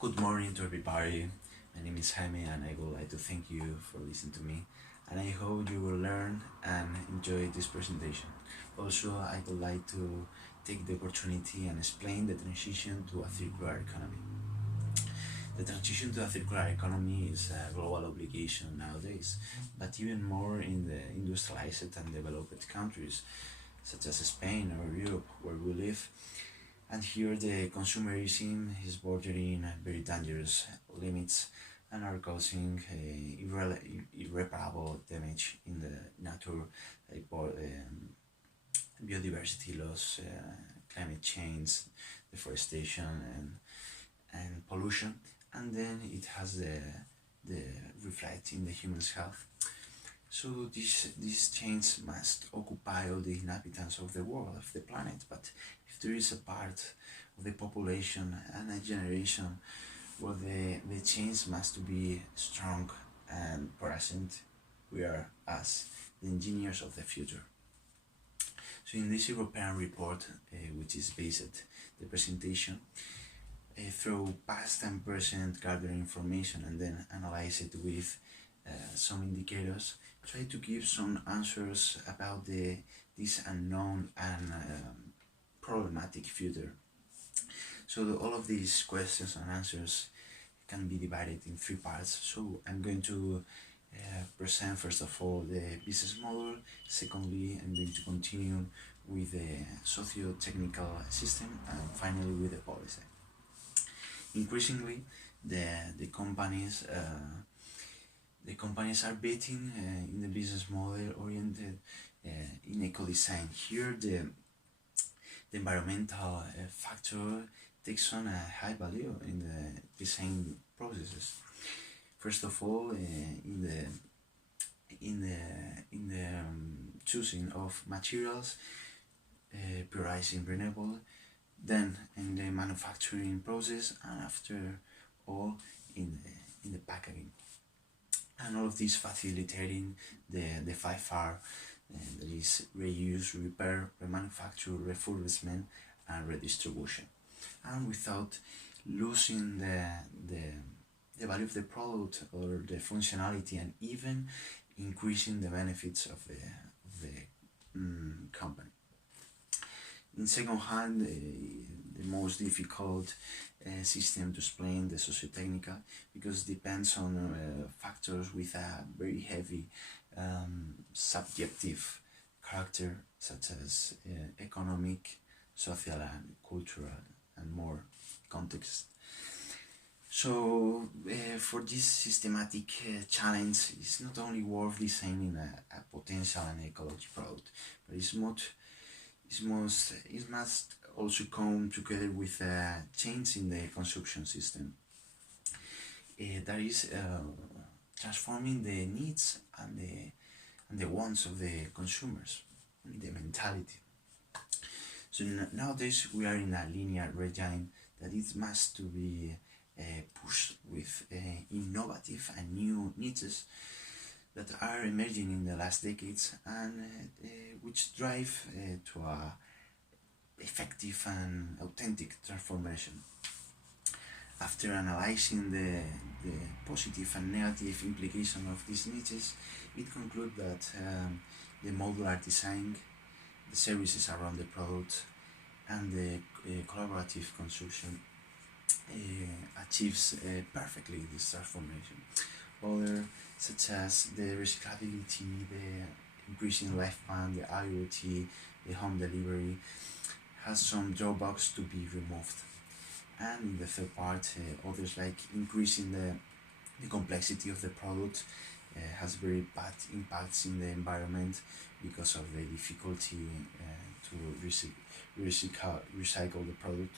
Good morning to everybody. My name is Jaime and I would like to thank you for listening to me. And I hope you will learn and enjoy this presentation. Also, I would like to take the opportunity and explain the transition to a circular economy. The transition to a circular economy is a global obligation nowadays, but even more in the industrialized and developed countries such as Spain or Europe where we live. And here the consumerism is bordering very dangerous limits and are causing irreparable damage in the nature, like biodiversity loss, climate change, deforestation, and pollution. And then it has the reflect in the human's health. So these chains must occupy all the inhabitants of the world, of the planet. But if there is a part of the population and a generation where the chains must be strong and present, we are us, the engineers of the future. So in this European report, which is based the presentation, through past and present gather information and then analyze it with some indicators, try to give some answers about this unknown and problematic future. So all of these questions and answers can be divided in three parts. So I'm going to present first of all the business model. Secondly, I'm going to continue with the socio-technical system, and finally with the policy. Increasingly, the companies are betting in the business model oriented in eco-design. Here, the environmental factor takes on a high value in the design processes. First of all, in the choosing of materials, prioritizing renewable, then in the manufacturing process, and after all in the packaging. And all of this facilitating the 5R, that is reuse, repair, remanufacture, refurbishment, and redistribution. And without losing the value of the product or the functionality, and even increasing the benefits of the company. In second hand, the most difficult system to explain, the socio-technical, because it depends on factors with a very heavy subjective character, such as economic, social, and cultural, and more context. So for this systematic challenge, it's not only worth designing a potential and ecology product, but it must also come together with a change in the consumption system. That is transforming the needs and the wants of the consumers, the mentality. So nowadays we are in a linear regime that it must to be pushed with innovative and new niches that are emerging in the last decades, and which drive to a effective and authentic transformation. After analyzing the positive and negative implication of these niches, it concludes that the modular design, the services around the product, and the collaborative construction achieves perfectly this transformation. Other, such as the recyclability, the increasing lifespan, the IoT, the home delivery, has some drawbacks to be removed. And in the third part, others like increasing the complexity of the product has very bad impacts in the environment because of the difficulty to recycle the product,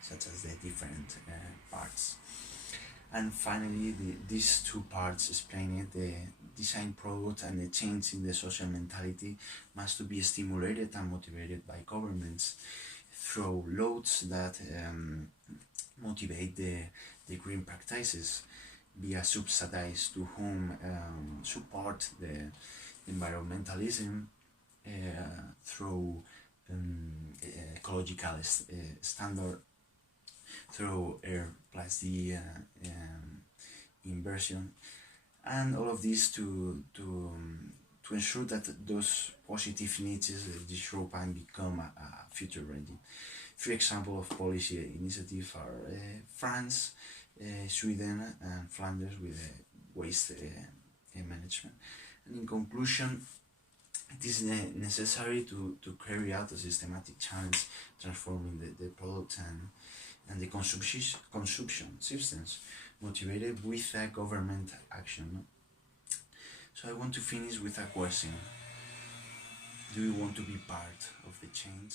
such as the different parts. And finally, these two parts explaining the design product and the change in the social mentality must be stimulated and motivated by governments through laws that motivate the green practices, via subsidies to whom support the environmentalism through ecological standard, through air capacity inversion, and all of this to ensure that those positive needs disrupt and become a future ready. Three examples of policy initiatives are France, Sweden, and Flanders with waste management. And in conclusion, it is necessary to carry out a systematic challenge transforming the product and the consumption systems motivated with government action. So I want to finish with a question. Do you want to be part of the change?